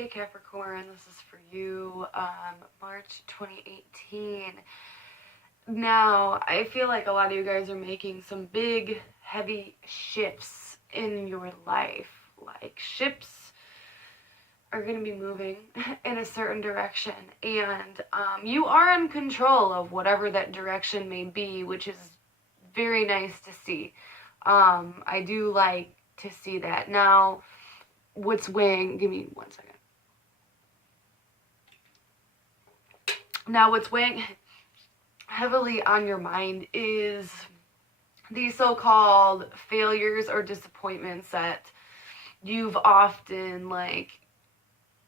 Hey Capricorn, this is for you, March 2018. Now, I feel like a lot of you guys are making some big, heavy shifts in your life. Like, ships are going to be moving in a certain direction, and you are in control of whatever that direction may be, which is very nice to see. I do like to see that. Now, what's weighing, give me 1 second. Now, what's weighing heavily on your mind is these so-called failures or disappointments that you've often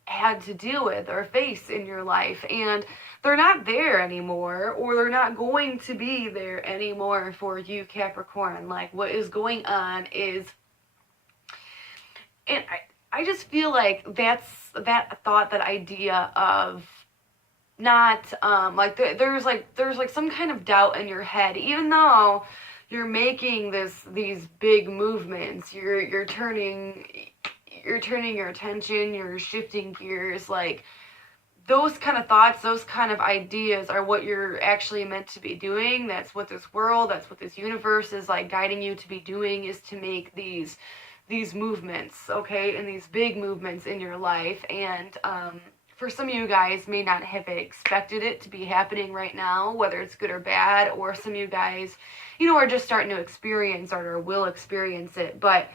had to deal with or face in your life, and they're not there anymore, or they're not going to be there anymore for you, Capricorn. Like, what is going on is, and I just feel like that thought, that idea of not there's some kind of doubt in your head, even though you're making these big movements, you're turning your attention, you're shifting gears. Like, those kind of thoughts, those kind of ideas are what you're actually meant to be doing. That's what this world, that's what this universe is like guiding you to be doing, is to make these movements, okay, and these big movements in your life. And for some of you guys may not have expected it to be happening right now, whether it's good or bad, or some of you guys, are just starting to experience or will experience it. But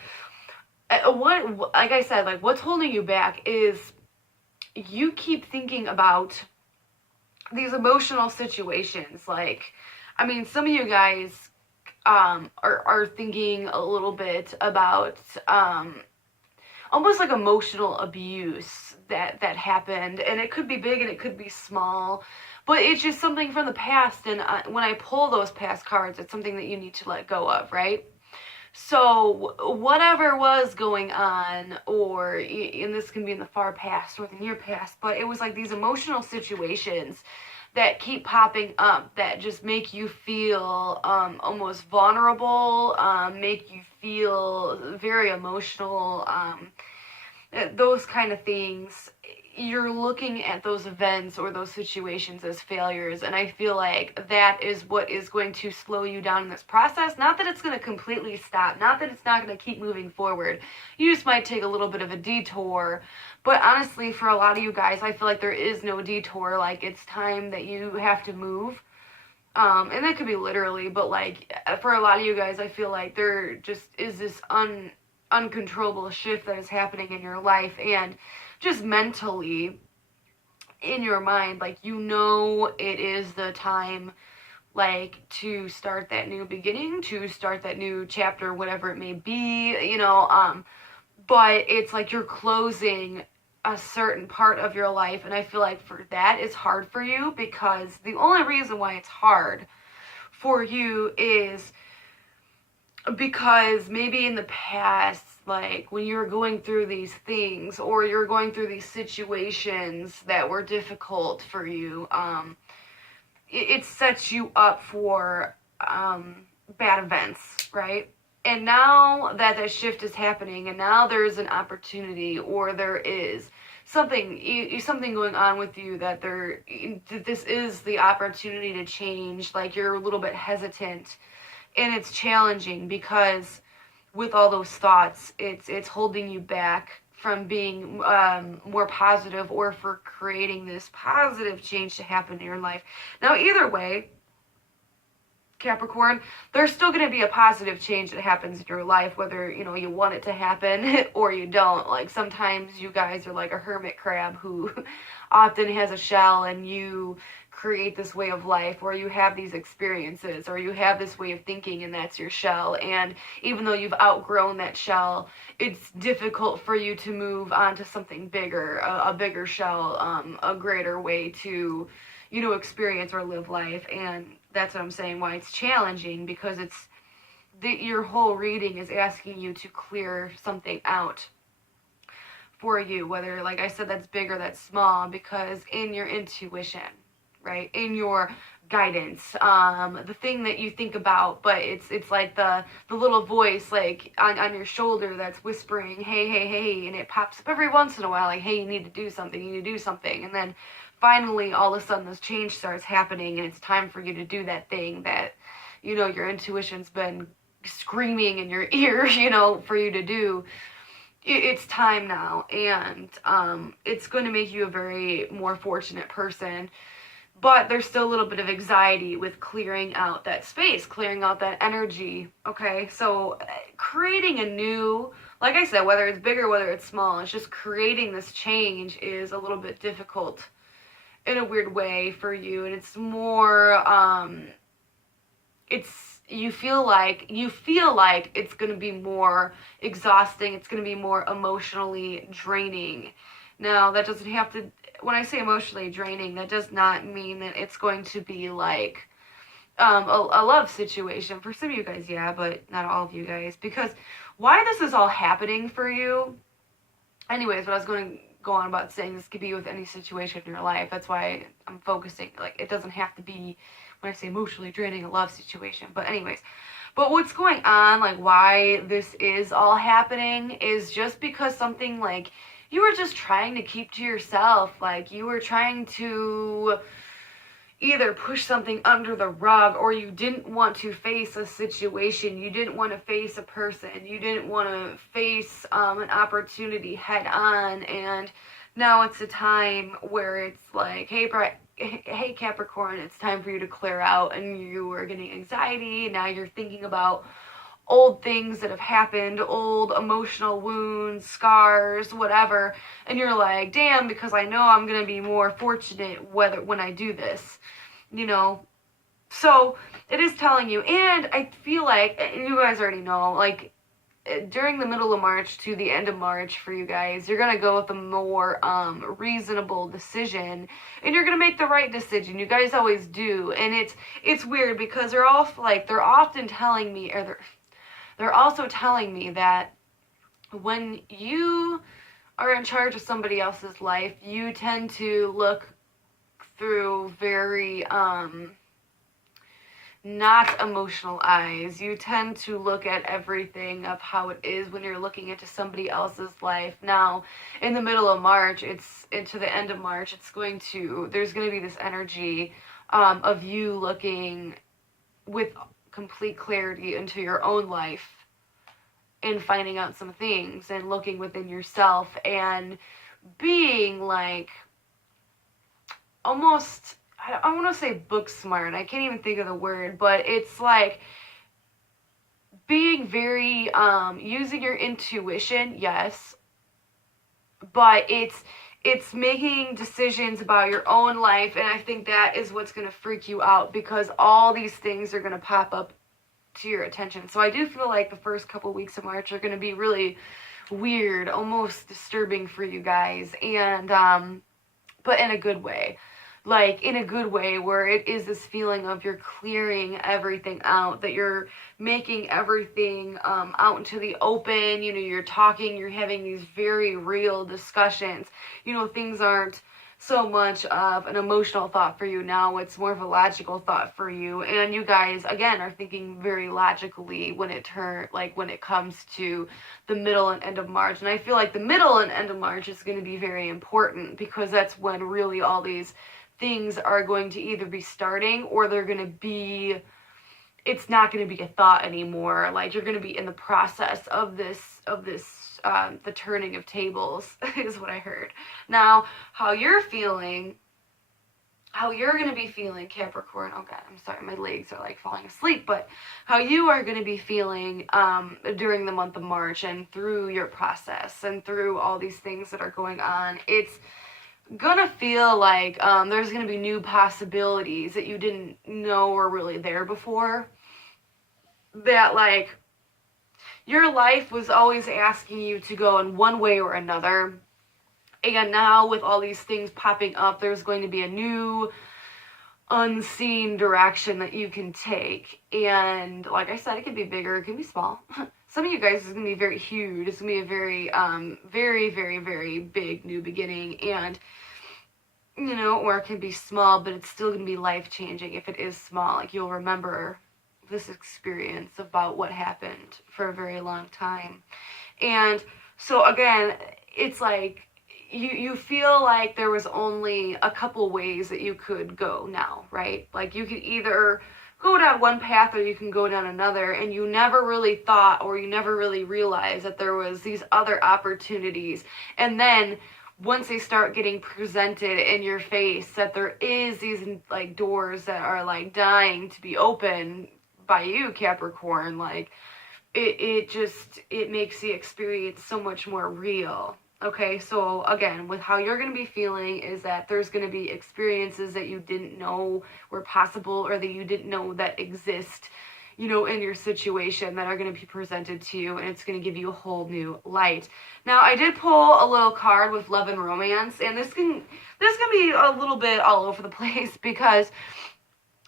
like I said, like, what's holding you back is you keep thinking about these emotional situations. Some of you guys are thinking a little bit about almost like emotional abuse that happened, and it could be big and it could be small, but it's just something from the past. And when I pull those past cards, it's something that you need to let go of, right? So whatever was going on, and this can be in the far past or the near past, but it was like these emotional situations that keep popping up that just make you feel almost vulnerable, make you feel very emotional, those kind of things. You're looking at those events or those situations as failures, and I feel like that is what is going to slow you down in this process. Not that it's going to completely stop, not that it's not going to keep moving forward. You just might take a little bit of a detour, but honestly, for a lot of you guys, I feel like there is no detour. Like, it's time that you have to move, and that could be literally, but for a lot of you guys, I feel like there just is this uncontrollable shift that is happening in your life, and just mentally in your mind, it is the time, to start that new beginning, to start that new chapter, whatever it may be, but it's like you're closing a certain part of your life, and I feel like for that it's hard for you, because the only reason why it's hard for you is because maybe in the past, when you're going through these things, or you're going through these situations that were difficult for you, it sets you up for bad events, right? And now that shift is happening, and now there's an opportunity, or there is something going on with you that this is the opportunity to change. Like, you're a little bit hesitant, and it's challenging, because with all those thoughts, it's holding you back from being more positive, or for creating this positive change to happen in your life. Now, either way, Capricorn, there's still going to be a positive change that happens in your life, whether you want it to happen or you don't. Like, sometimes you guys are like a hermit crab who often has a shell, and you create this way of life, or you have these experiences, or you have this way of thinking, and that's your shell. And even though you've outgrown that shell, it's difficult for you to move on to something bigger, a bigger shell, a greater way to experience or live life. And that's what I'm saying, why it's challenging, because your whole reading is asking you to clear something out for you, whether, like I said, that's big or that's small, because in your intuition, right, in your guidance, the thing that you think about, but it's like the little voice like on your shoulder that's whispering, hey, hey, hey, and it pops up every once in a while, like, hey, you need to do something, you need to do something, and then finally all of a sudden this change starts happening, and it's time for you to do that thing that, you know, your intuition's been screaming in your ear, you know, for you to do. It's time now, and it's going to make you a very more fortunate person. But there's still a little bit of anxiety with clearing out that space, clearing out that energy, okay? So creating a new, like I said, whether it's big or whether it's small, it's just creating this change is a little bit difficult in a weird way for you. And it's more, you feel like it's going to be more exhausting, it's going to be more emotionally draining. Now, that doesn't have to, when I say emotionally draining, that does not mean that it's going to be like a love situation. For some of you guys, yeah, but not all of you guys. Because why this is all happening for you, anyways, what I was going to go on about saying, this could be with any situation in your life. That's why I'm focusing, like, it doesn't have to be, when I say emotionally draining, a love situation. But anyways, but what's going on, like why this is all happening, is just because something, like, you were just trying to keep to yourself. Like, you were trying to either push something under the rug, or you didn't want to face a situation, you didn't want to face a person, you didn't want to face an opportunity head on, and now it's a time where it's like, hey Capricorn, it's time for you to clear out, and you are getting anxiety. Now you're thinking about old things that have happened, old emotional wounds, scars, whatever, and you're like, damn, because I know I'm gonna be more fortunate when I do this, you know. So it is telling you, and I feel like, and you guys already know, like, during the middle of March to the end of March for you guys, you're gonna go with a more reasonable decision, and you're gonna make the right decision. You guys always do. And it's weird because they're often telling me, or they're also telling me that when you are in charge of somebody else's life, you tend to look through very not emotional eyes. You tend to look at everything of how it is when you're looking into somebody else's life. Now, in the middle of March, it's into the end of March, there's going to be this energy of you looking with complete clarity into your own life and finding out some things and looking within yourself and being like almost, I want to say book smart, I can't even think of the word, but it's like being very using your intuition, yes, but it's making decisions about your own life. And I think that is what's going to freak you out, because all these things are going to pop up to your attention. So I do feel like the first couple weeks of March are going to be really weird, almost disturbing for you guys, and but in a good way. Like, in a good way, where it is this feeling of you're clearing everything out, that you're making everything out into the open. You know, you're talking, you're having these very real discussions. You know, things aren't so much of an emotional thought for you now, it's more of a logical thought for you. And you guys, again, are thinking very logically when it comes to the middle and end of March. And I feel like the middle and end of March is going to be very important, because that's when really all these things are going to either be starting, or they're going to be, it's not going to be a thought anymore. Like, you're going to be in the process of this the turning of tables is what I heard. Now, how you're going to be feeling, Capricorn, oh god, I'm sorry, my legs are like falling asleep, but how you are going to be feeling during the month of March and through your process and through all these things that are going on, it's gonna feel like there's gonna be new possibilities that you didn't know were really there before. That, like, your life was always asking you to go in one way or another, and now with all these things popping up, there's going to be a new unseen direction that you can take. And like I said, it can be bigger, it can be small. Some of you guys is going to be very huge. It's going to be a very very, very, very big new beginning. And or it can be small, but it's still going to be life-changing if it is small. Like, you'll remember this experience about what happened for a very long time. And so, again, it's like you feel like there was only a couple ways that you could go now, right? Like, you could either go down one path or you can go down another, and you never really thought, or you never really realized that there was these other opportunities. And then once they start getting presented in your face, that there is these like doors that are like dying to be open by you, Capricorn, like it makes the experience so much more real. Okay, so again, with how you're going to be feeling is that there's going to be experiences that you didn't know were possible, or that you didn't know that exist, in your situation, that are going to be presented to you, and it's going to give you a whole new light. Now, I did pull a little card with love and romance, and this can be a little bit all over the place, because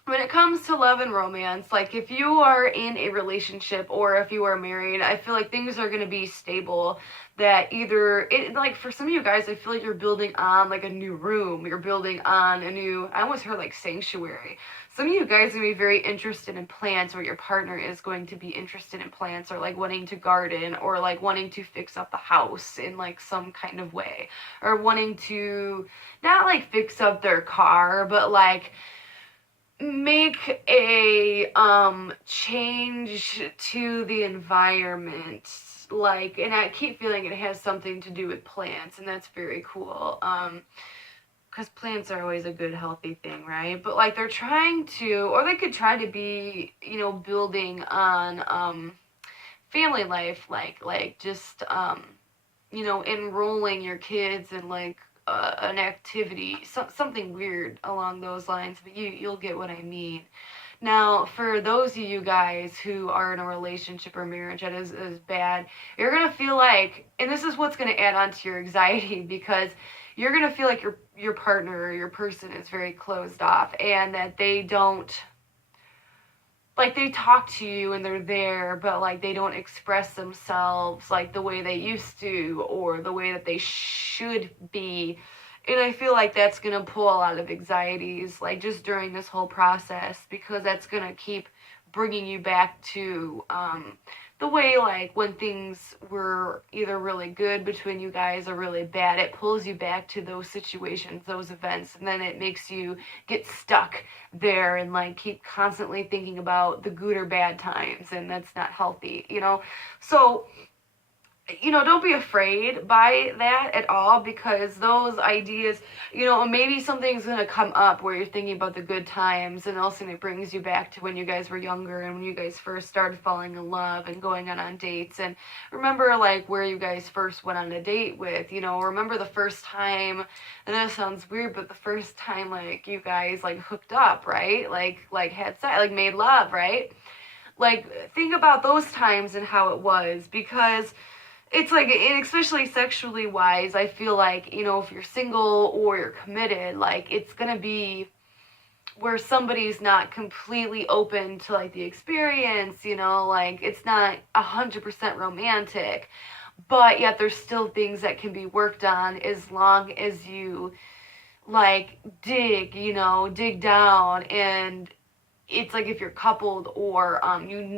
when it comes to love and romance, like, if you are in a relationship or if you are married, I feel like things are going to be stable. That either, like, for some of you guys, I feel like you're building on, like, a new room. You're building on a new, I almost heard, like, sanctuary. Some of you guys are going to be very interested in plants, or your partner is going to be interested in plants, or, like, wanting to garden, or, like, wanting to fix up the house in, like, some kind of way. Or wanting to, not, like, fix up their car, but, like, make a change to the environment, like, and I keep feeling it has something to do with plants, and that's very cool, because plants are always a good healthy thing, right? But like, they're trying to, or they could try to be, building on family life, like just enrolling your kids in like an activity, something weird along those lines, but you'll get what I mean. Now, for those of you guys who are in a relationship or marriage that is bad, you're going to feel like, and this is what's going to add on to your anxiety, because you're going to feel like your partner or your person is very closed off, and that they don't, like, they talk to you and they're there, but like, they don't express themselves like the way they used to, or the way that they should be. And I feel like that's going to pull a lot of anxieties, like, just during this whole process, because that's going to keep bringing you back to the way, like, when things were either really good between you guys or really bad. It pulls you back to those situations, those events, and then it makes you get stuck there and, like, keep constantly thinking about the good or bad times, and that's not healthy, So, don't be afraid by that at all, because those ideas, maybe something's going to come up where you're thinking about the good times, and also it brings you back to when you guys were younger and when you guys first started falling in love and going on dates. And remember, like, where you guys first went on a date with, remember the first time, and that sounds weird, but the first time, like, you guys, like, hooked up, right? Like had sex, like, made love, right? Like, think about those times and how it was, because it's like, and especially sexually wise, I feel like, if you're single or you're committed, like, it's gonna be where somebody's not completely open to, like, the experience, like, it's not 100% romantic, but yet there's still things that can be worked on, as long as you, like, dig down. And it's like, if you're coupled, or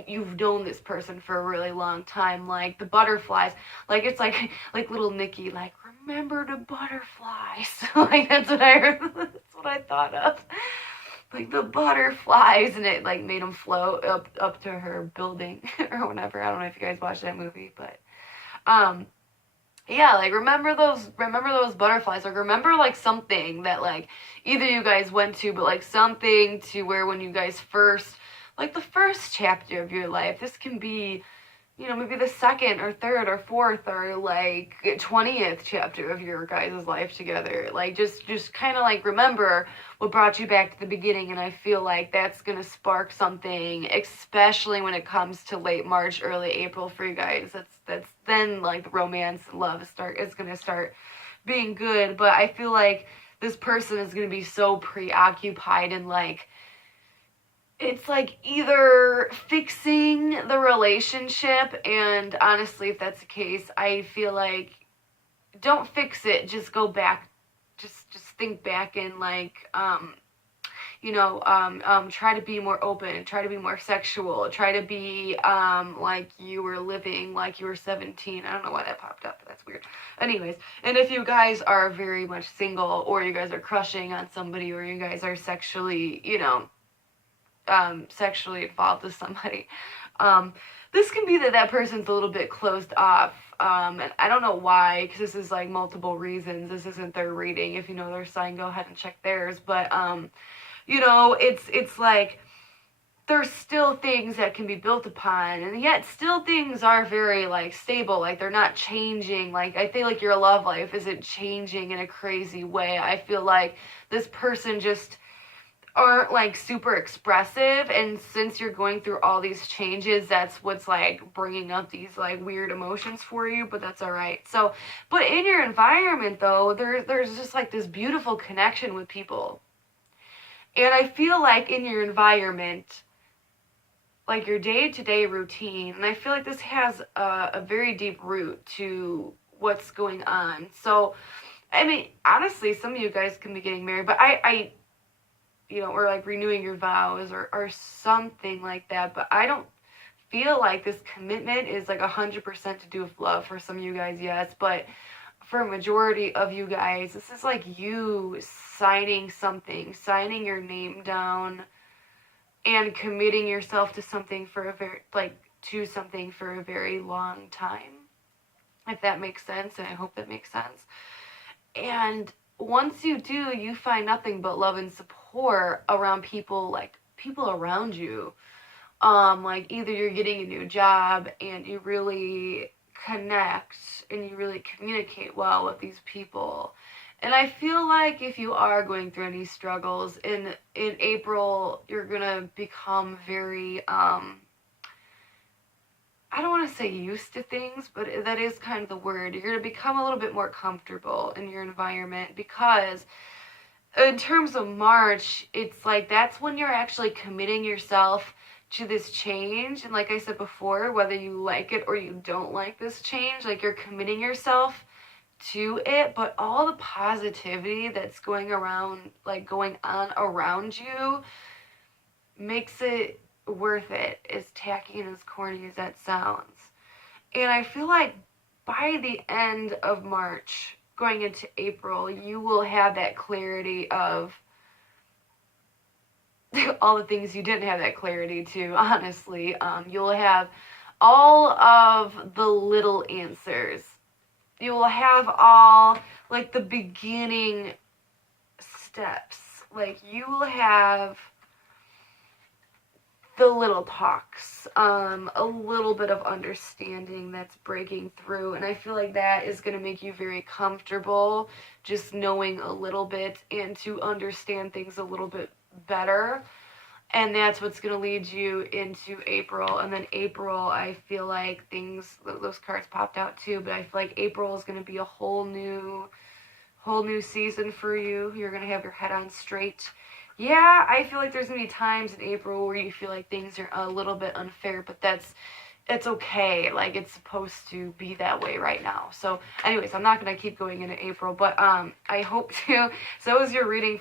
you've known this person for a really long time, like the butterflies, like, it's like little Nikki, like, remember the butterflies. Like, that's what I thought of, like the butterflies, and it, like, made them float up to her building or whatever. I don't know if you guys watched that movie, but yeah, like, remember those butterflies, like, remember, like, something that, like, either you guys went to, but, like, something to where when you guys first, like, the first chapter of your life, this can be, maybe the second or third or fourth or, like, 20th chapter of your guys' life together. Like, just kind of, like, remember what brought you back to the beginning, and I feel like that's gonna spark something, especially when it comes to late March, early April for you guys. That's then, like, the romance and love is gonna start being good. But I feel like this person is gonna be so preoccupied and, like, it's like either fixing the relationship, and honestly, if that's the case, I feel like, don't fix it, just go back, just think back and like, try to be more open, try to be more sexual, try to be, like you were living like you were 17. I don't know why that popped up, but that's weird. Anyways, and if you guys are very much single, or you guys are crushing on somebody, or you guys are sexually, sexually involved with somebody, this can be that person's a little bit closed off. And I don't know why, because this is like multiple reasons. This isn't their reading. If you know their sign, go ahead and check theirs. But, it's like there's still things that can be built upon, and yet still things are very like stable. Like they're not changing. Like I feel like your love life isn't changing in a crazy way. I feel like this person just aren't like super expressive, and since you're going through all these changes, that's what's like bringing up these like weird emotions for you, but that's all right. So, but in your environment though, there's just like this beautiful connection with people. And I feel like in your environment, like your day-to-day routine, and I feel like this has a very deep root to what's going on. So, I mean, honestly, some of you guys can be getting married, but or like renewing your vows or something like that. But I don't feel like this commitment is like 100% to do with love. For some of you guys, yes, but for a majority of you guys, this is like you signing something, signing your name down, and committing yourself to something for a very long time. If that makes sense, and I hope that makes sense. And once you do, you find nothing but love and support around people around you. Like either you're getting a new job and you really connect and you really communicate well with these people. And I feel like if you are going through any struggles in April, you're gonna become very I don't want to say used to things, but that is kind of the word. You're going to become a little bit more comfortable in your environment, because in terms of March, it's like that's when you're actually committing yourself to this change. And like I said before, whether you like it or you don't like this change, like you're committing yourself to it, but all the positivity that's going on around you makes it worth it, as tacky and as corny as that sounds. And I feel like by the end of March, going into April, you will have that clarity of all the things you didn't have that clarity to, honestly. You'll have all of the little answers. You will have all, like, the beginning steps. Like, you will have the little talks, a little bit of understanding that's breaking through, and I feel like that is going to make you very comfortable just knowing a little bit and to understand things a little bit better, and that's what's going to lead you into April. And then April, I feel like those cards popped out too, but I feel like April is going to be a whole new season for you. You're going to have your head on straight. Yeah, I feel like there's going to be times in April where you feel like things are a little bit unfair, but it's okay. Like, it's supposed to be that way right now. So, anyways, I'm not going to keep going into April, but I hope to. So that was your reading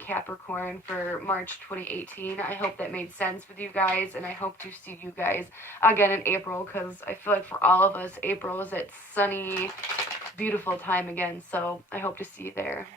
Capricorn, for March 2018. I hope that made sense with you guys, and I hope to see you guys again in April, because I feel like for all of us, April is that sunny, beautiful time again. So I hope to see you there.